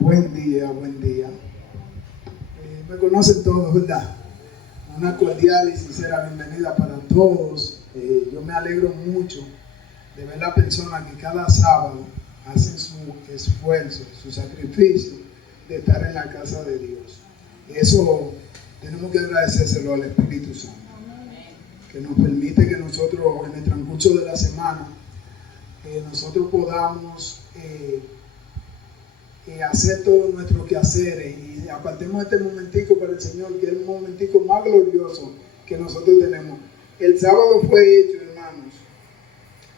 Buen día, buen día. Me conocen todos, ¿verdad? Una cordial y sincera bienvenida para todos. Yo me alegro mucho de ver la persona que cada sábado hace su esfuerzo, su sacrificio de estar en la casa de Dios. Eso tenemos que agradecérselo al Espíritu Santo, que nos permite que nosotros en el transcurso de la semana nosotros podamos hacer todos nuestros quehaceres y apartemos este momentico para el Señor, que es el momentico más glorioso que nosotros tenemos. El sábado fue hecho, hermanos,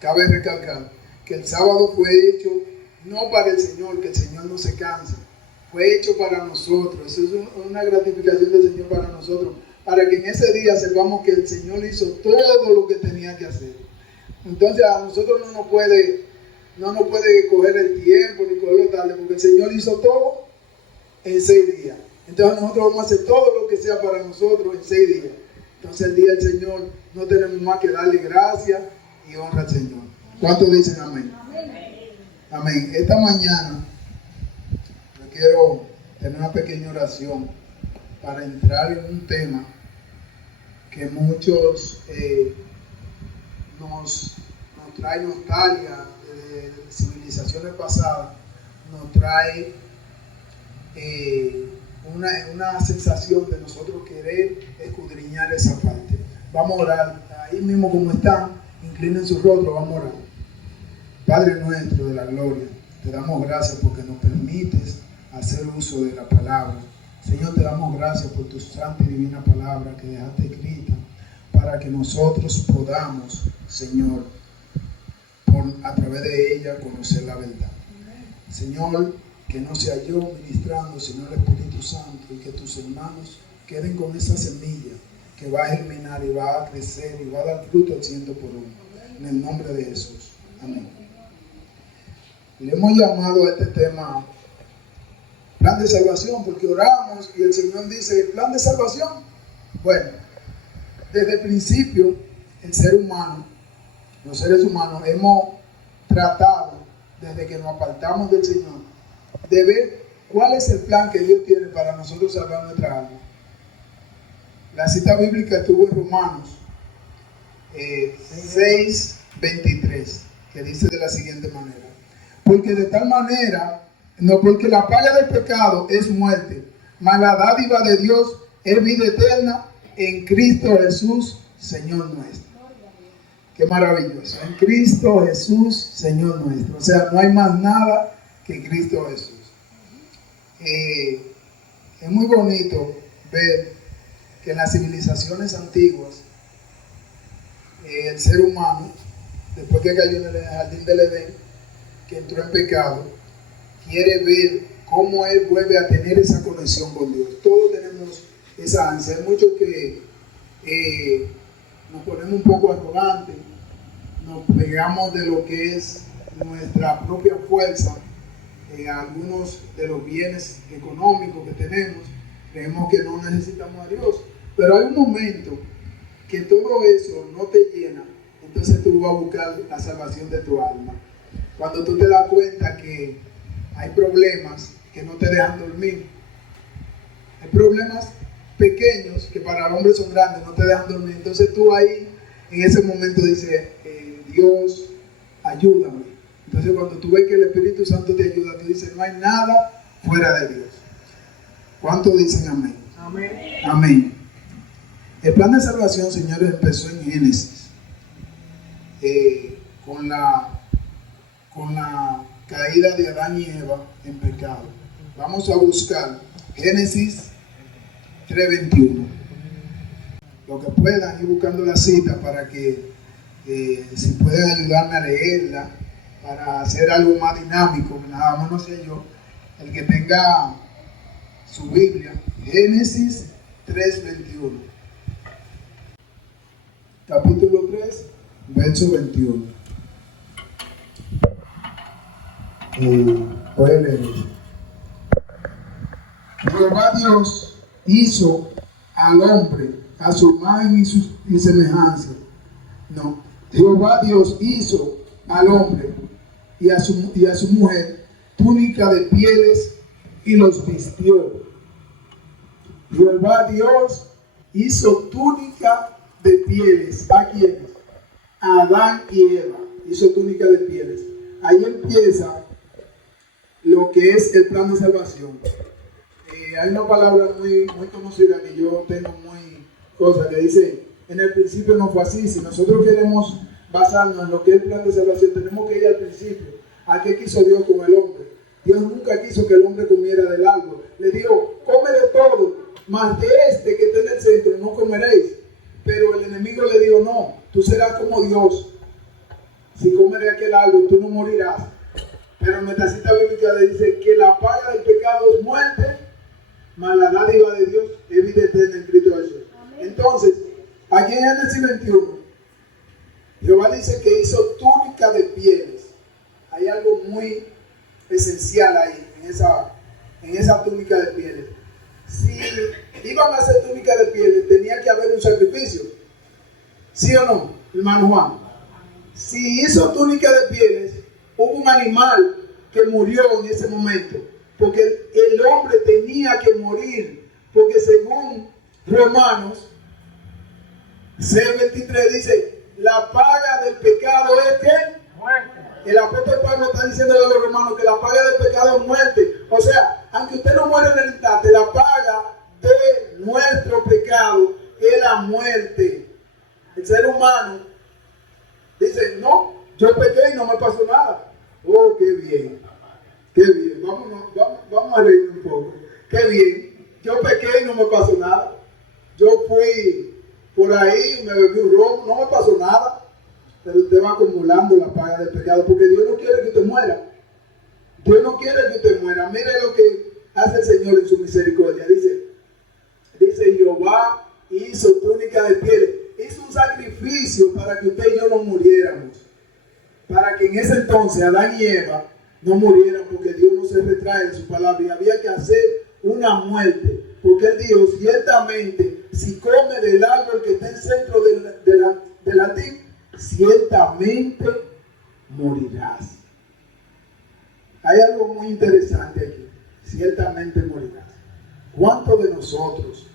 cabe recalcar que el sábado fue hecho no para el Señor, que el Señor no se cansa, fue hecho para nosotros. Eso es una gratificación del Señor para nosotros, para que en ese día sepamos que el Señor hizo todo lo que tenía que hacer. Entonces a nosotros no nos puede coger el tiempo ni cogerlo tarde, porque el Señor hizo todo en 6 días. Entonces nosotros vamos a hacer todo lo que sea para nosotros en 6 días. Entonces el día del Señor no tenemos más que darle gracias y honra al Señor. ¿Cuántos dicen amén? Amén. Esta mañana yo quiero tener una pequeña oración para entrar en un tema que muchos nos trae nostalgia de civilizaciones pasadas, nos trae una sensación de nosotros querer escudriñar esa parte. Vamos a orar, ahí mismo como están, inclinen su rostro, vamos a orar. Padre nuestro de la gloria, te damos gracias porque nos permites hacer uso de la palabra. Señor, te damos gracias por tu santa y divina palabra que dejaste escrita para que nosotros podamos, Señor, a través de ella conocer la verdad. Señor, que no sea yo ministrando, sino el Espíritu Santo, y que tus hermanos queden con esa semilla que va a germinar y va a crecer y va a dar fruto al 100 por 1. En el nombre de Jesús. Amén. Le hemos llamado a este tema plan de salvación, porque oramos y el Señor dice, plan de salvación. Bueno, desde el principio, el ser humano, los seres humanos, hemos tratado, desde que nos apartamos del Señor, de ver cuál es el plan que Dios tiene para nosotros salvar nuestra alma. La cita bíblica estuvo en Romanos 6:23, que dice de la siguiente manera: porque de tal manera, porque la paga del pecado es muerte, mas la dádiva de Dios es vida eterna en Cristo Jesús, Señor nuestro. Qué maravilloso. En Cristo Jesús, Señor nuestro. O sea, no hay más nada que Cristo Jesús. Es muy bonito ver que en las civilizaciones antiguas, el ser humano, después que cayó en el jardín del Edén, que entró en pecado, quiere ver cómo él vuelve a tener esa conexión con Dios. Todos tenemos esa ansia. Hay muchos que nos ponemos un poco arrogantes, nos pegamos de lo que es nuestra propia fuerza, algunos de los bienes económicos que tenemos, creemos que no necesitamos a Dios, pero hay un momento que todo eso no te llena, entonces tú vas a buscar la salvación de tu alma. Cuando tú te das cuenta que hay problemas que no te dejan dormir, hay problemas pequeños que para el hombre son grandes, no te dejan dormir, entonces tú ahí en ese momento dices, Dios, ayúdame. Entonces cuando tú ves que el Espíritu Santo te ayuda, tú dices, no hay nada fuera de Dios. ¿Cuántos dicen amén? Amén. Amén. El plan de salvación, señores, empezó en Génesis, con la caída de Adán y Eva en pecado. Vamos a buscar Génesis 3:21. Lo que puedan ir buscando la cita para que si pueden ayudarme a leerla, para hacer algo más dinámico, nada más no sé yo, el que tenga su Biblia, Génesis 3:21. Capítulo 3, verso 21. Pueden leer. Jehová Dios hizo al hombre a su imagen y semejanza. No, Jehová Dios hizo al hombre y a su mujer túnica de pieles y los vistió. Jehová Dios hizo túnica de pieles. ¿A quiénes? A Adán y Eva. Hizo túnica de pieles. Ahí empieza lo que es el plan de salvación. Hay una palabra muy conocida que yo tengo muy cosa que dice, en el principio no fue así. Si nosotros queremos basarnos en lo que es el plan de salvación, tenemos que ir al principio. ¿A qué quiso Dios con el hombre? Dios nunca quiso que el hombre comiera del árbol. Le dijo, come de todo, mas de este que está en el centro no comeréis. Pero el enemigo le dijo, no, tú serás como Dios. Si comes de aquel árbol, tú no morirás. Pero nuestra cita bíblica le dice que la paga del pecado es muerte, mas la dádiva de Dios es vida eterna en Cristo Jesús. Entonces, aquí en Génesis 21, Jehová dice que hizo túnica de pieles. Hay algo muy esencial ahí, en esa túnica de pieles. Si iban a hacer túnica de pieles, tenía que haber un sacrificio. ¿Sí o no, hermano Juan? Si hizo túnica de pieles, hubo un animal que murió en ese momento. Porque el hombre tenía que morir. Porque según Romanos 6:23 dice, la paga del pecado es que muerte. El apóstol Pablo está diciendo a los romanos que la paga del pecado es muerte. O sea, aunque usted no muere en el instante, la paga de nuestro pecado es la muerte. El ser humano dice, no, yo pequé y no me pasó nada. Oh, qué bien, qué bien. Vamos a reír un poco. Qué bien, yo pequé y no me pasó nada. Yo fui por ahí, me bebí un ron, no me pasó nada. Pero usted va acumulando la paga del pecado, porque Dios no quiere que usted muera. Dios no quiere que usted muera. Mire lo que hace el Señor en su misericordia. Dice Jehová hizo túnica de pieles. Hizo un sacrificio para que usted y yo no muriéramos. Para que en ese entonces Adán y Eva no murieran, porque Dios no se retrae de su palabra. Y había que hacer una muerte. Porque Él dijo, ciertamente, si come del árbol que está en el centro del jardín, ciertamente morirás. Hay algo muy interesante aquí. Ciertamente morirás. ¿Cuántos de nosotros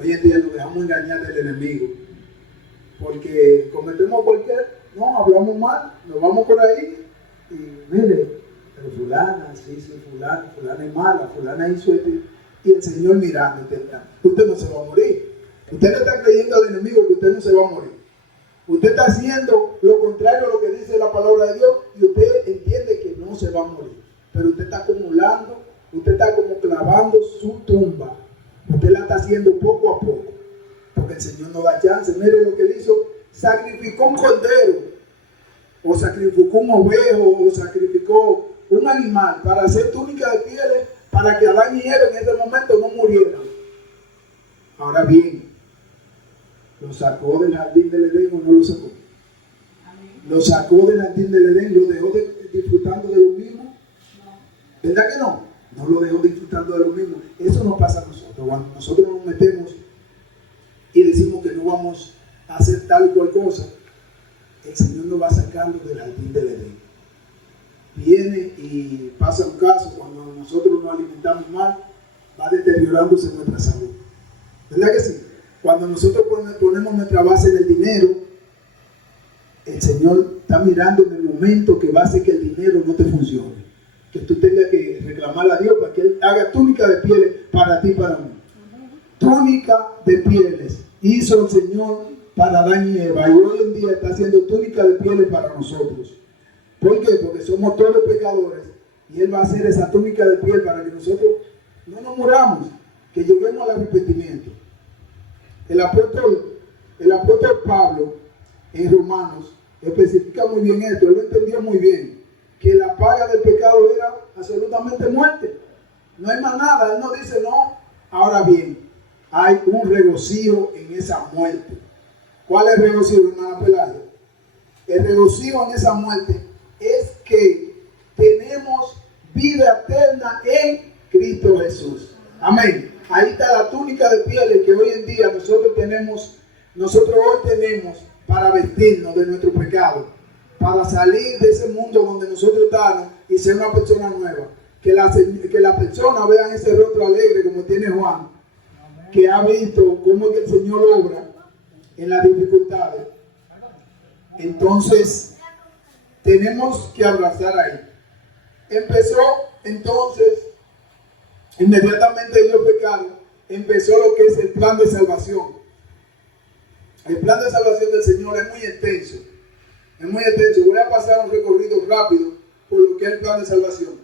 hoy en día nos dejamos engañar del enemigo? Porque cometemos hablamos mal, nos vamos por ahí y mire, pero fulana es mala, fulana hizo esto, y el Señor mirando, usted no se va a morir. Usted le está creyendo al enemigo que usted no se va a morir. Usted está haciendo lo contrario a lo que dice la palabra de Dios y usted entiende que no se va a morir. Pero usted está acumulando, usted está como clavando su tumba. Usted la está haciendo poco a poco. Porque el Señor no da chance. Mire lo que él hizo. Sacrificó un cordero, o sacrificó un ovejo, o sacrificó un animal para hacer túnica de pieles para que Adán y Eva en ese momento no murieran. Ahora bien, ¿lo sacó del jardín del Edén o no lo sacó? ¿Lo sacó del jardín del Edén? ¿Lo dejó disfrutando de lo mismo? ¿Verdad que no? No lo dejó disfrutando de lo mismo. Eso no pasa a nosotros. Cuando nosotros nos metemos y decimos que no vamos a hacer tal y cual cosa, el Señor nos va sacando del jardín del Edén. Viene y pasa un caso, cuando nosotros nos alimentamos mal, va deteriorándose nuestra salud. ¿Verdad que sí? Cuando nosotros ponemos nuestra base en el dinero, el Señor está mirando en el momento que va a hacer que el dinero no te funcione. Que tú tengas que reclamar a Dios para que Él haga túnica de pieles para ti y para mí. Túnica de pieles hizo el Señor para Adán y Eva, y hoy en día está haciendo túnica de pieles para nosotros. ¿Por qué? Porque somos todos pecadores y Él va a hacer esa túnica de piel para que nosotros no nos muramos, que lleguemos al arrepentimiento. El apóstol Pablo en Romanos especifica muy bien esto. Él lo entendió muy bien, que la paga del pecado era absolutamente muerte. No hay más nada. Él no dice no. Ahora bien, hay un regocijo en esa muerte. ¿Cuál es el regocijo, hermana Pelayo? El regocijo en esa muerte es que tenemos vida eterna en Cristo Jesús. Amén. Ahí está la túnica de pieles que hoy en día nosotros hoy tenemos para vestirnos de nuestro pecado, para salir de ese mundo donde nosotros estamos y ser una persona nueva. Que la persona vean ese rostro alegre como tiene Juan, que ha visto cómo que el Señor obra en las dificultades. Entonces, tenemos que abrazar ahí. Empezó, entonces, inmediatamente ellos pecaron, empezó lo que es el plan de salvación. El plan de salvación del Señor es muy extenso. Es muy extenso. Voy a pasar un recorrido rápido por lo que es el plan de salvación.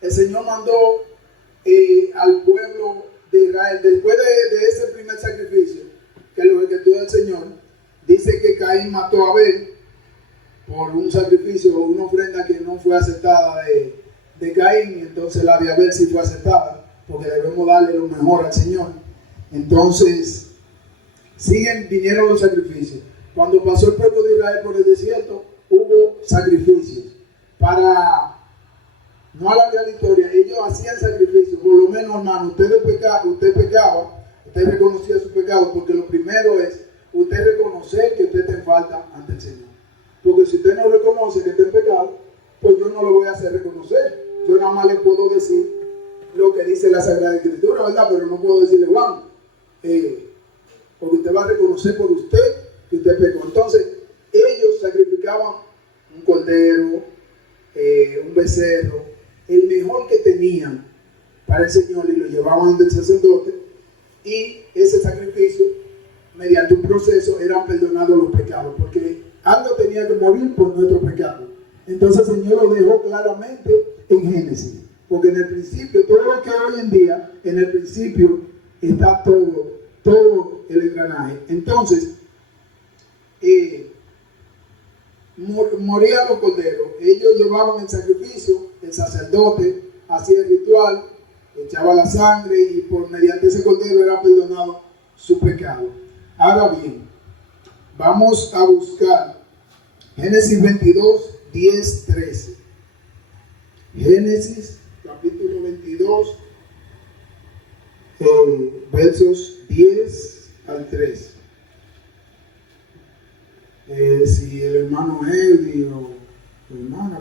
El Señor mandó al pueblo de Israel, después de ese primer sacrificio, que lo ejecutó el Señor, dice que Caín mató a Abel por un sacrificio o una ofrenda que no fue aceptada de Caín. Entonces la de Abel sí fue aceptada, porque debemos darle lo mejor al Señor. Entonces vinieron los sacrificios. Cuando pasó el pueblo de Israel por el desierto, hubo sacrificios para no alargar la historia. Ellos hacían sacrificios. Por lo menos, hermano, usted pecaba, usted reconocía su pecado, porque lo primero es usted reconocer que usted está en falta ante el Señor. Porque si usted no reconoce que está en pecado, pues yo no lo voy a hacer reconocer. Yo nada más le puedo decir lo que dice la Sagrada Escritura, ¿verdad? Pero no puedo decirle, Juan, porque usted va a reconocer por usted que usted pecó. Entonces, ellos sacrificaban un cordero, un becerro, el mejor que tenían para el Señor, y lo llevaban del sacerdote, y ese sacrificio, mediante un proceso, eran perdonados los pecados, porque algo tenía que morir por nuestro pecado. Entonces el Señor lo dejó claramente en Génesis, porque en el principio, todo lo que hoy en día, en el principio está todo el engranaje. Entonces, morían los corderos, ellos llevaban el sacrificio, el sacerdote hacía el ritual, echaba la sangre, y mediante ese cordero era perdonado su pecado. Ahora bien, vamos a buscar Génesis 22, 10, 13. Génesis capítulo 22, versos 10 al 13. Si el hermano Eddie o hermana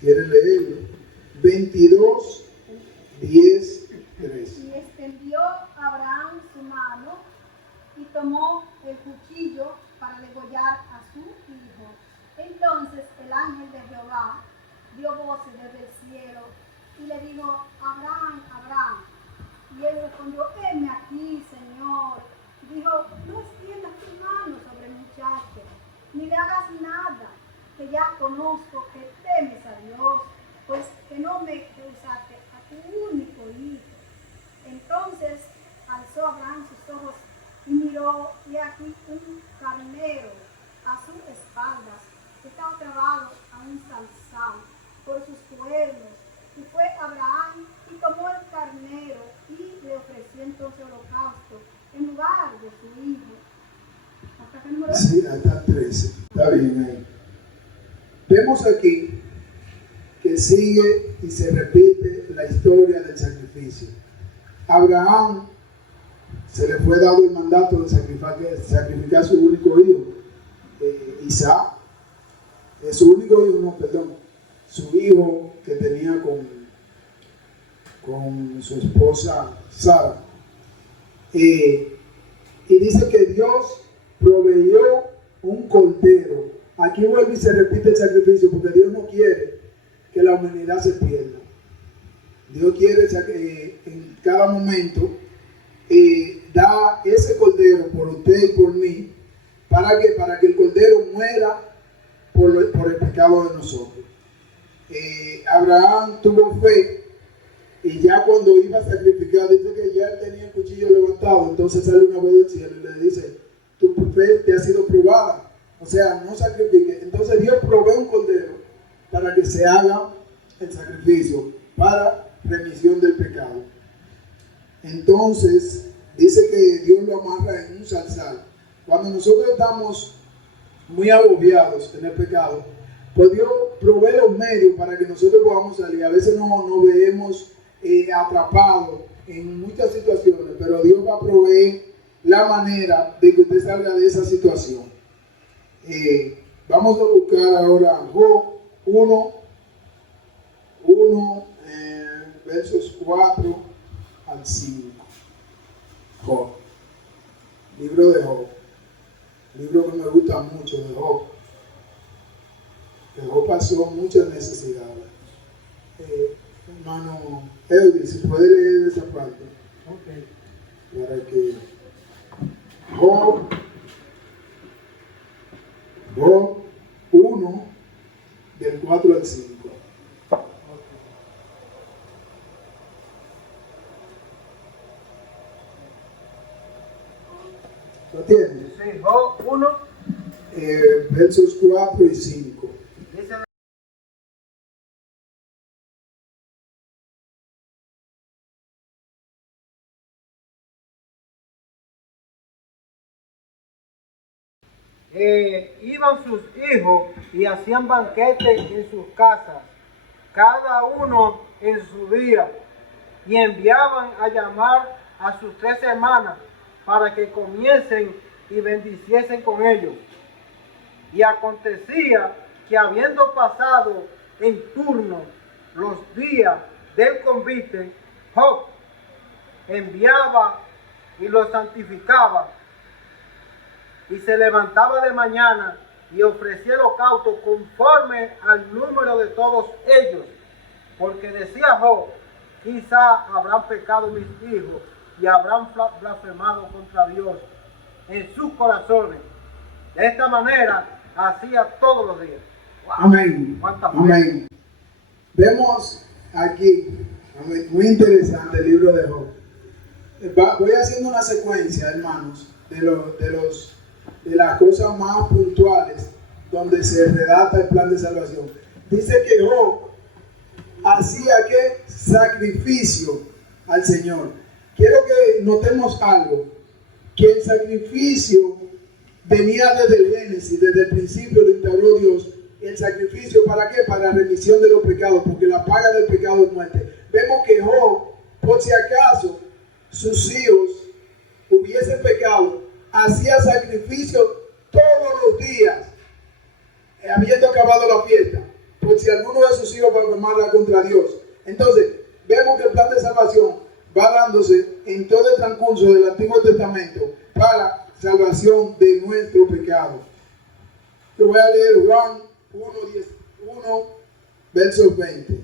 quiere leerlo. 22, 10, 13. Y extendió Abraham su mano y tomó el cuchillo para degollar a su hijo. Entonces el ángel de Jehová dio voces desde el cielo y le dijo: Abraham, Abraham. Y él respondió: heme aquí, Señor. Dijo: no extiendas tu mano sobre el muchacho, ni le hagas nada, que ya conozco que temes a Dios, pues que no me rehusaste a tu único hijo. Entonces alzó Abraham sus ojos y miró, y aquí un carnero a sus espaldas, que estaba clavado a un zarzal por sus cuernos. Y fue Abraham y tomó el carnero y le ofreció entonces holocausto en lugar de su hijo. ¿Hasta qué número? Sí, hasta 13. Está bien ahí. Vemos aquí que sigue y se repite la historia del sacrificio. Abraham se le fue dado el mandato de sacrificar a su único hijo, Isaac. Su hijo que tenía con su esposa Sara. Y dice que Dios proveyó un cordero. Aquí vuelve y se repite el sacrificio, porque Dios no quiere que la humanidad se pierda. Dios quiere que en cada momento da ese cordero por usted y por mí, para que el cordero muera por el pecado de nosotros. Abraham tuvo fe, y ya cuando iba a sacrificar, dice que ya él tenía el cuchillo levantado. Entonces sale una voz del cielo y le dice: tu fe te ha sido probada, o sea, no sacrifique. Entonces Dios provee un cordero para que se haga el sacrificio para remisión del pecado. Entonces dice que Dios lo amarra en un zarzal. Cuando nosotros estamos muy agobiados en el pecado, pues Dios provee los medios para que nosotros podamos salir. A veces nos vemos atrapados en muchas situaciones, pero Dios va a proveer la manera de que usted salga de esa situación. Vamos a buscar ahora Job 1, versos 4 al 5. Job. Libro de Job. Libro que me gusta mucho de Job. Que Job pasó muchas necesidades. Hermano Eudi, ¿se puede leer esa parte? Ok. Para que Job 1, del 4 al 5. ¿Lo entiendes? Sí, Job 1. Versos 4 y 5. Dice: iban sus hijos y hacían banquetes en sus casas, cada uno en su día, y enviaban a llamar a sus 3 hermanas para que comiesen y bendiciesen con ellos. Y acontecía que habiendo pasado en turno los días del convite, Job enviaba y los santificaba, y se levantaba de mañana y ofrecía holocausto conforme al número de todos ellos, porque decía Job: quizá habrán pecado mis hijos y habrán blasfemado contra Dios en sus corazones. De esta manera hacía todos los días. Amén. Amén. Vemos aquí, muy interesante el libro de Job. Voy haciendo una secuencia, hermanos, de las cosas más puntuales donde se redacta el plan de salvación. Dice que Job hacía ¿qué? Sacrificio al Señor. Quiero que notemos algo, que el sacrificio venía desde el Génesis, desde el principio lo instauró Dios. El sacrificio, ¿para qué? Para la remisión de los pecados, porque la paga del pecado es muerte. Vemos que Job, por si acaso sus hijos hubiesen pecado, hacía sacrificio todos los días, habiendo acabado la fiesta, por si alguno de sus hijos blasfemara contra Dios. Entonces, vemos que el plan de salvación va dándose en todo el transcurso del Antiguo Testamento para salvación de nuestro pecado. Te voy a leer Juan 1, versos 20.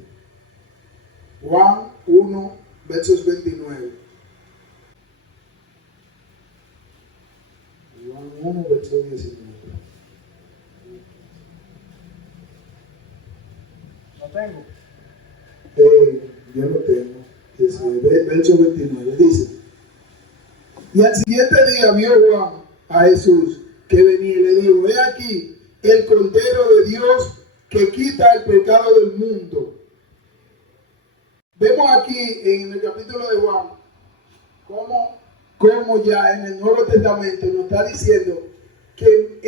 Juan 1, versos 29. Juan 1, verso 19. Lo tengo. Yo lo tengo. Verso 29 dice: y al siguiente día vio Juan a Jesús que venía y le dijo: he aquí el Cordero de Dios que quita el pecado del mundo. Vemos aquí en el capítulo de Juan como ya en el Nuevo Testamento nos está diciendo que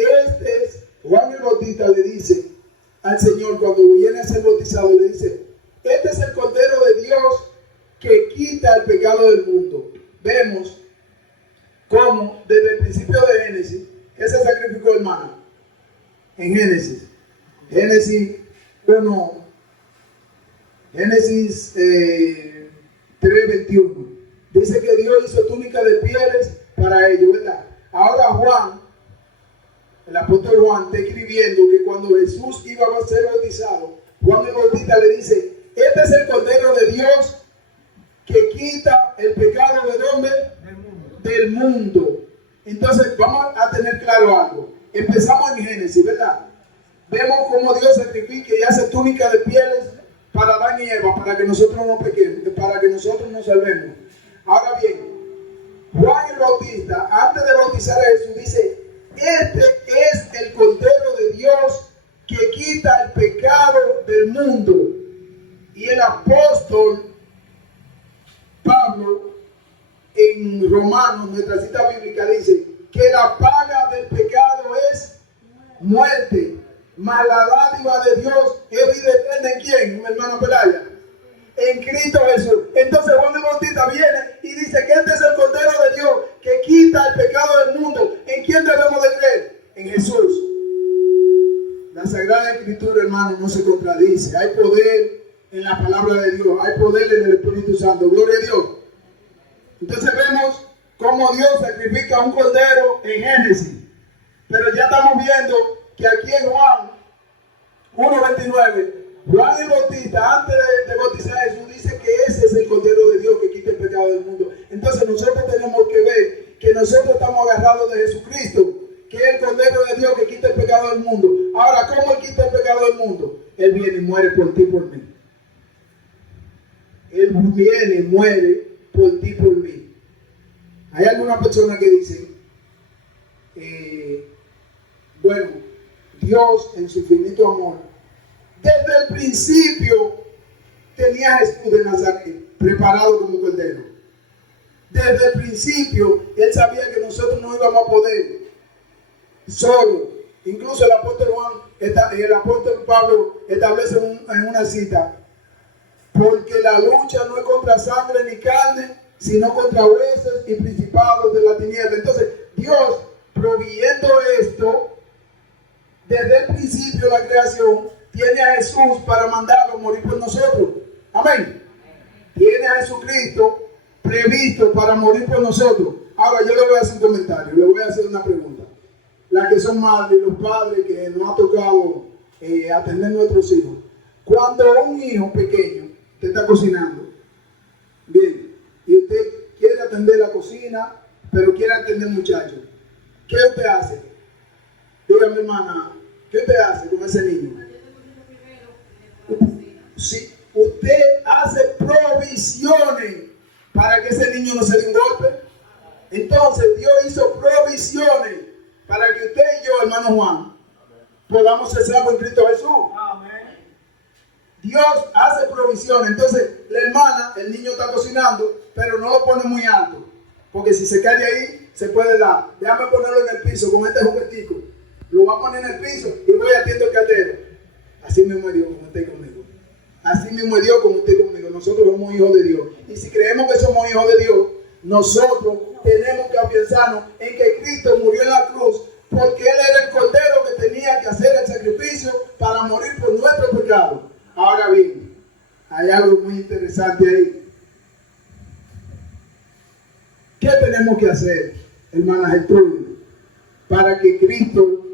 Juan el Bautista le dice al Señor, cuando viene a ser bautizado, le dice: este es el Cordero de Dios que quita el pecado del mundo. Vemos cómo desde el principio de Génesis, ¿qué se sacrificó, hermano? En Génesis 1, Génesis 3:21. Dice que Dios hizo túnica de pieles para ellos, ¿verdad? Ahora Juan, el apóstol Juan, está escribiendo que cuando Jesús iba a ser bautizado, Juan el Bautista le dice: este es el Cordero de Dios que quita el pecado ¿de dónde? Del mundo. Entonces vamos a tener claro algo. Empezamos en Génesis, ¿verdad? Vemos cómo Dios sacrifica y hace túnica de pieles para Adán y Eva, para que nosotros no pequemos, para que nosotros nos salvemos. Ahora bien, Juan el Bautista, antes de bautizar a Jesús, dice: este es el Cordero de Dios que quita el pecado del mundo. Y el apóstol Pablo, en Romanos, nuestra cita bíblica, dice que la paga del pecado es muerte, mas la dádiva de Dios es vida eterna. ¿En quién, hermano Pelaya? En Cristo Jesús. Entonces Juan el Bautista viene y dice que este es el Cordero de Dios que quita el pecado del mundo. ¿En quién debemos de creer? En Jesús. La Sagrada Escritura, hermano, no se contradice. Hay poder en la palabra de Dios, hay poder en el Espíritu Santo. Gloria a Dios. Entonces vemos cómo Dios sacrifica un cordero en Génesis. Pero ya estamos viendo que aquí en Juan 1:29, Juan el Bautista, antes de bautizar a Jesús, dice que ese es el cordero de Dios que quita el pecado del mundo. Entonces nosotros tenemos que ver que nosotros estamos agarrados de Jesucristo, que es el cordero de Dios que quita el pecado del mundo. Ahora, ¿cómo Él quita el pecado del mundo? Él viene y muere por ti y por mí. Él viene y muere por ti y por mí. Hay algunas personas que dicen, bueno, Dios en su infinito amor, desde el principio tenía a Jesús de Nazaret preparado como cordero. Desde el principio Él sabía que nosotros no íbamos a poder solo. Incluso el apóstol Pablo establece en una cita, porque la lucha no es contra sangre ni carne, sino contra huesos y principados de la tiniebla. Entonces Dios, proveyendo esto, desde el principio de la creación, tiene a Jesús para mandarlo a morir por nosotros. Amén. Tiene a Jesucristo previsto para morir por nosotros. Ahora yo le voy a hacer un comentario, le voy a hacer una pregunta. Las que son madres, los padres que nos ha tocado atender a nuestros hijos. Cuando un hijo pequeño te está cocinando, bien, y usted quiere atender la cocina, pero quiere atender muchacho, ¿qué usted hace? Dígame, hermana, ¿qué usted hace con ese niño? Sí, usted hace provisiones para que ese niño no se dé un golpe. Entonces Dios hizo provisiones para que usted y yo, hermano Juan, podamos ser salvos en Cristo Jesús. Amén. Dios hace provisiones. Entonces la hermana, el niño está cocinando, pero no lo pone muy alto, porque si se cae de ahí se puede dar. Déjame ponerlo en el piso con este juguetico. Lo voy a poner en el piso y voy atiendo el caldero. Así mismo es Dios como usted conmigo. Así mismo es Dios como usted conmigo. Nosotros somos hijos de Dios. Y si creemos que somos hijos de Dios, nosotros tenemos que afianzarnos en que Cristo murió en la cruz, porque Él era el cordero que tenía que hacer el sacrificio para morir por nuestro pecado. Ahora bien, hay algo muy interesante ahí. ¿Qué tenemos que hacer, hermana Gertrude, para que Cristo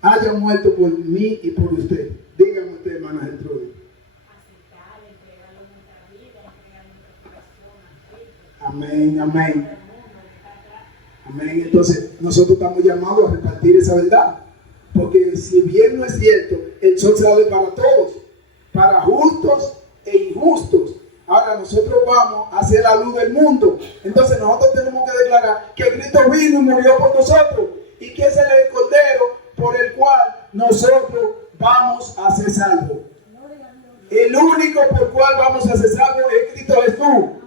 haya muerto por mí y por usted? Dígame usted, hermana Gertrude. Amén, amén. Amén. Entonces, nosotros estamos llamados a repartir esa verdad. Porque si bien no es cierto, el sol sale para todos, para justos e injustos. Ahora nosotros vamos a ser la luz del mundo. Entonces nosotros tenemos que declarar que Cristo vino y murió por nosotros. Y que ese es el cordero por el cual nosotros vamos a ser salvos. El único por el cual vamos a ser salvos es Cristo Jesús.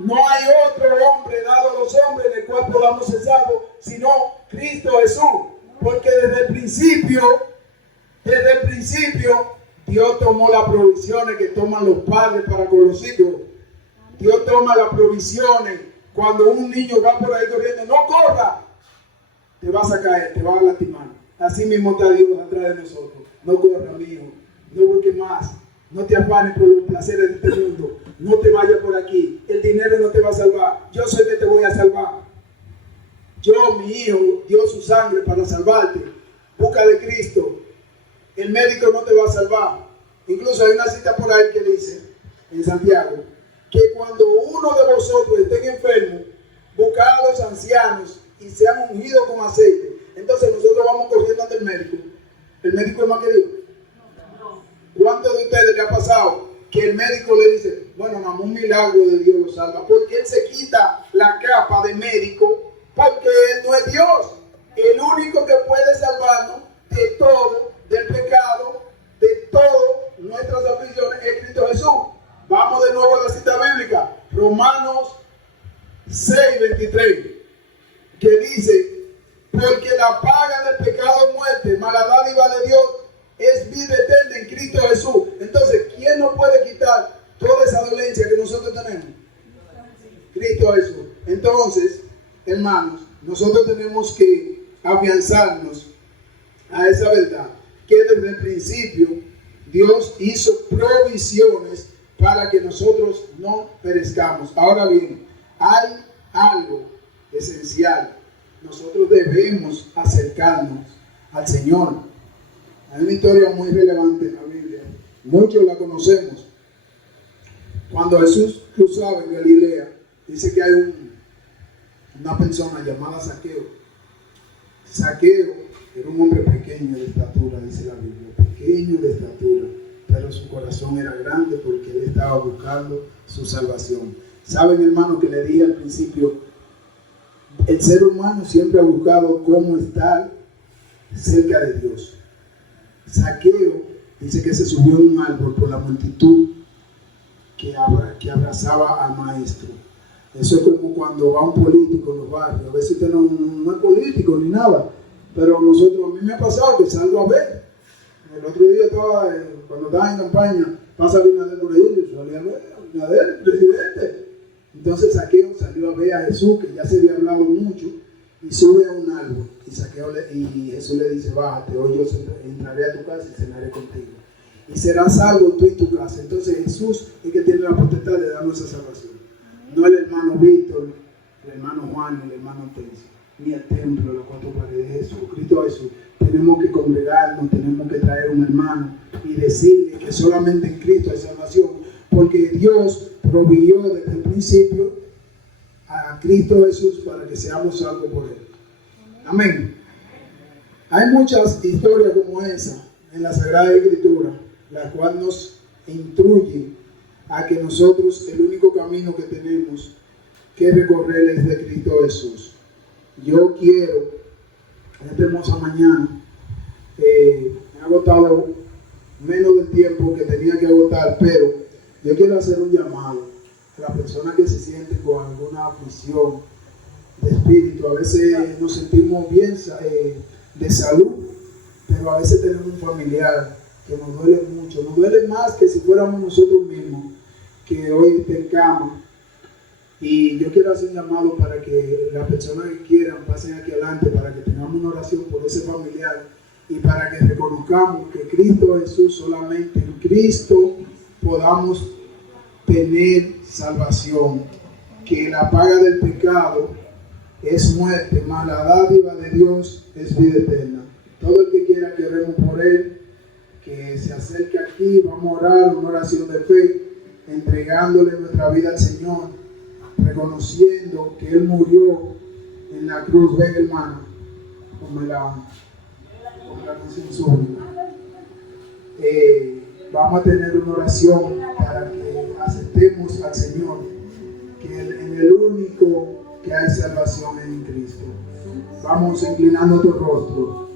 No hay otro hombre dado a los hombres en el cual podamos ser salvos, sino Cristo Jesús. Porque desde el principio, Dios tomó las provisiones que toman los padres para con los hijos. Dios toma las provisiones. Cuando un niño va por ahí corriendo, no corra, te vas a caer, te vas a lastimar. Así mismo está Dios atrás de nosotros. No corra, mi hijo, no busques más. No te afanes por los placeres de este mundo. No te vayas por aquí. El dinero no te va a salvar. Yo sé que te voy a salvar. Yo, mi hijo, dio su sangre para salvarte. Busca de Cristo. El médico no te va a salvar. Incluso hay una cita por ahí que dice, en Santiago, que cuando uno de vosotros esté enfermo, buscad a los ancianos y sean ungidos con aceite. Entonces nosotros vamos corriendo ante el médico. ¿El médico es más que Dios? ¿Cuántos de ustedes le ha pasado que el médico le dice, bueno, mamá, un milagro de Dios lo salva? Porque él se quita la capa de médico, porque él no es Dios. El único que puede salvarnos de todo, del pecado, de todas nuestras aflicciones es Cristo Jesús. Vamos de nuevo a la cita bíblica, Romanos 6:23, que dice, porque la paga del pecado es muerte, mas la dádiva de Dios es vida eterna en Cristo Jesús. Entonces, ¿quién nos puede quitar toda esa dolencia que nosotros tenemos? Cristo Jesús. Entonces, hermanos, nosotros tenemos que afianzarnos a esa verdad, que desde el principio Dios hizo provisiones para que nosotros no perezcamos. Ahora bien, hay algo esencial. Nosotros debemos acercarnos al Señor. Hay una historia muy relevante en la Biblia. Muchos la conocemos. Cuando Jesús cruzaba en Galilea, dice que hay una persona llamada Zaqueo. Zaqueo era un hombre pequeño de estatura, dice la Biblia. Pequeño de estatura, pero su corazón era grande porque él estaba buscando su salvación. Saben, hermano, que le dije al principio, el ser humano siempre ha buscado cómo estar cerca de Dios. Zaqueo dice que se subió en un árbol por la multitud que abrazaba al maestro. Eso es como cuando va un político en los barrios. A veces usted no es político ni nada, pero a mí me ha pasado que salgo a ver. El otro día cuando estaba en campaña, pasa Abinader por ahí, yo salí a ver a Abinader, presidente. Entonces Zaqueo salió a ver a Jesús, que ya se había hablado mucho, y sube a un árbol. Y Jesús le dice, bájate, hoy yo entraré a tu casa y cenaré contigo. Y serás salvo tú y tu casa. Entonces Jesús es que tiene la potestad de darnos esa salvación. No el hermano Víctor, el hermano Juan, el hermano Antonio, ni el templo, las cuatro paredes de Jesús. Cristo Jesús. Tenemos que congregarnos, tenemos que traer un hermano y decirle que solamente en Cristo hay salvación, porque Dios proveyó desde el principio a Cristo Jesús para que seamos salvos por Él. Amén. Hay muchas historias como esa en la Sagrada Escritura, las cuales nos instruyen a que nosotros el único camino que tenemos que recorrer es de Cristo Jesús. Yo quiero, en esta hermosa mañana, he agotado menos del tiempo que tenía que agotar, pero yo quiero hacer un llamado a las personas que se sienten con alguna aflicción de espíritu. A veces nos sentimos bien de salud, pero a veces tenemos un familiar que nos duele mucho, nos duele más que si fuéramos nosotros mismos, que hoy está en cama. Y yo quiero hacer un llamado para que las personas que quieran pasen aquí adelante, para que tengamos una oración por ese familiar y para que reconozcamos que Cristo Jesús, solamente en Cristo podamos tener salvación, que la paga del pecado es muerte, mas la dádiva de Dios es vida eterna. Todo el que quiera que oremos por él, que se acerque aquí, vamos a orar una oración de fe, entregándole nuestra vida al Señor, reconociendo que Él murió en la cruz. Ven, hermano, como la canción suya. Vamos a tener una oración para que aceptemos al Señor, que en el único que hay salvación es en Cristo. Vamos inclinando tu rostro.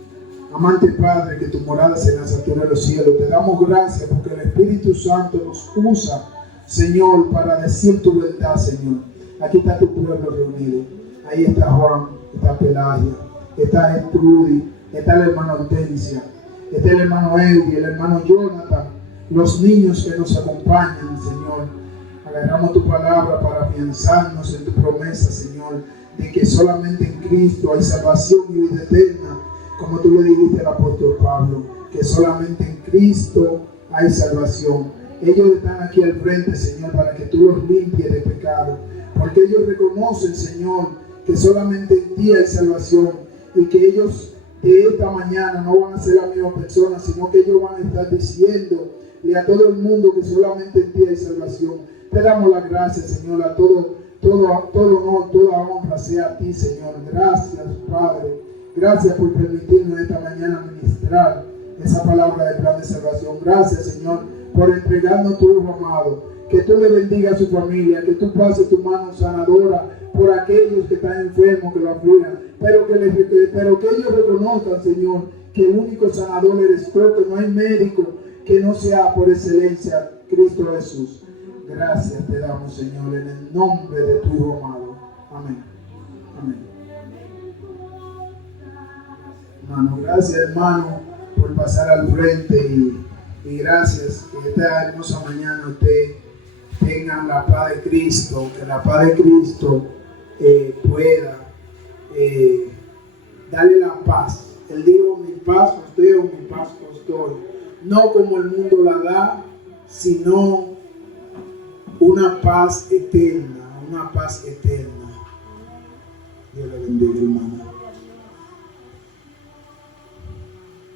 Amante Padre, que tu morada sea en las alturas de los cielos. Te damos gracias porque el Espíritu Santo nos usa, Señor, para decir tu verdad, Señor. Aquí está tu pueblo reunido. Ahí está Juan, está Pelagia, está Gertrudis, está el hermano Hortensia, está el hermano Eddie, el hermano Jonathan, los niños que nos acompañan, Señor. Agarramos tu palabra para afianzarnos en tu promesa, Señor, de que solamente en Cristo hay salvación y vida eterna, como tú le dijiste al apóstol Pablo, que solamente en Cristo hay salvación. Ellos están aquí al frente, Señor, para que tú los limpies de pecado, porque ellos reconocen, Señor, que solamente en ti hay salvación y que ellos de esta mañana no van a ser la misma persona, sino que ellos van a estar diciéndole a todo el mundo que solamente en ti hay salvación. Te damos las gracias, Señor, a todo honor, toda honra sea a ti, Señor. Gracias, Padre. Gracias por permitirnos esta mañana ministrar esa palabra de plan de salvación. Gracias, Señor, por entregarnos tu Hijo amado. Que tú le bendigas a su familia, que tú pases tu mano sanadora por aquellos que están enfermos, que lo aflijan, pero que ellos reconozcan, Señor, que el único sanador eres tú, que no hay médico que no sea por excelencia Cristo Jesús. Gracias te damos, Señor, en el nombre de tu Hijo amado. Amén. Amén. Hermano, gracias, hermano, por pasar al frente y gracias que esta hermosa mañana usted tenga la paz de Cristo, que la paz de Cristo pueda darle la paz. Él dijo, mi paz os dejo, mi paz os doy. no como el mundo la da, sino una paz eterna, una paz eterna. Dios le bendiga, hermana.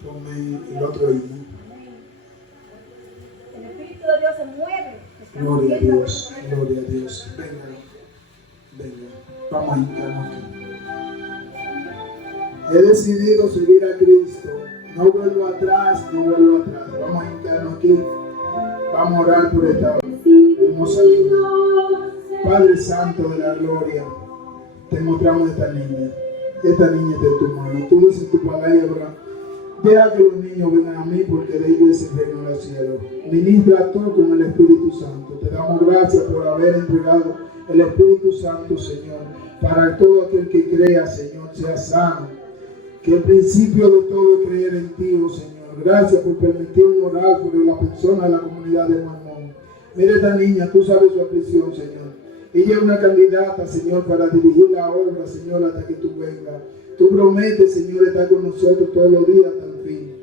Tome el otro himno. El Espíritu de Dios se mueve. Gloria a Dios, gloria a Dios. Venga, venga, vamos a hincarnos aquí. He decidido seguir a Cristo. No vuelvo atrás, no vuelvo atrás. Vamos a hincarnos aquí. Vamos a orar por esta hermosa niña. Padre Santo de la gloria, te mostramos esta niña. Esta niña es de tu mano. Tú dices tu palabra. Deja que los niños vengan a mí porque de ellos es el reino de los cielos. Ministra tú con el Espíritu Santo. Te damos gracias por haber entregado el Espíritu Santo, Señor, para todo aquel que crea, Señor, sea sano. Que el principio de todo es creer en ti, oh Señor. Gracias por permitirnos orar por la persona de la comunidad de Mormón. Mira esta niña, tú sabes su aflicción, Señor. Ella es una candidata, Señor, para dirigir la obra, Señor, hasta que tú vengas. Tú prometes, Señor, estar con nosotros todos los días hasta el fin.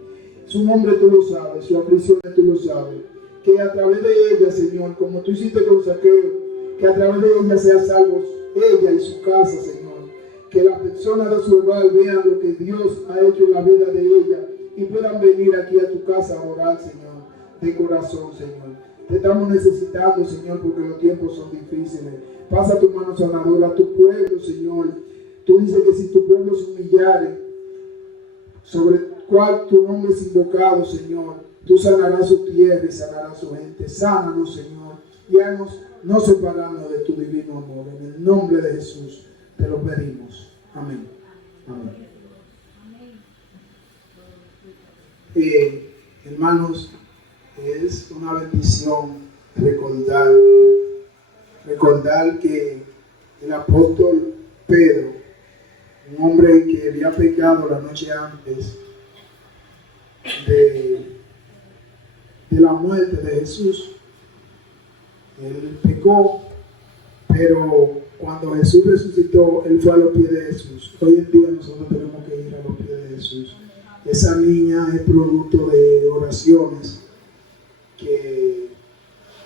Su nombre tú lo sabes, su aflicción tú lo sabes. Que a través de ella, Señor, como tú hiciste con Zaqueo, que a través de ella sea salvos ella y su casa, Señor. Que las personas de su hogar vean lo que Dios ha hecho en la vida de ella y puedan venir aquí a tu casa a orar, Señor, de corazón, Señor. Te estamos necesitando, Señor, porque los tiempos son difíciles. Pasa tu mano sanadora a tu pueblo, Señor. Tú dices que si tu pueblo se humillare, sobre el cual tu nombre es invocado, Señor, tú sanarás su tierra y sanarás su gente. Sánanos, Señor, y haznos no separarnos de tu divino amor. En el nombre de Jesús te lo pedimos. Amén. Amén. Hermanos, es una bendición recordar que el apóstol Pedro, un hombre que había pecado la noche antes de la muerte de Jesús, él pecó, pero cuando Jesús resucitó, él fue a los pies de Jesús. Hoy en día nosotros tenemos que ir a los pies de Jesús. Esa niña es producto de oraciones que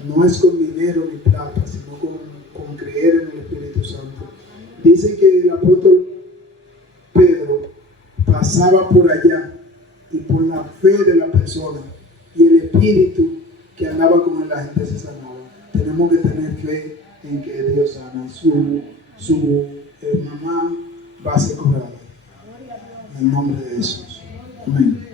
no es con dinero ni plata, sino con creer en el Espíritu Santo. Dice que el apóstol Pedro pasaba por allá y por la fe de la persona y el espíritu que andaba con la gente se sanaba. Tenemos que tener fe en que Dios sana. Su mamá va a ser curada. En el nombre de Jesús. Amén.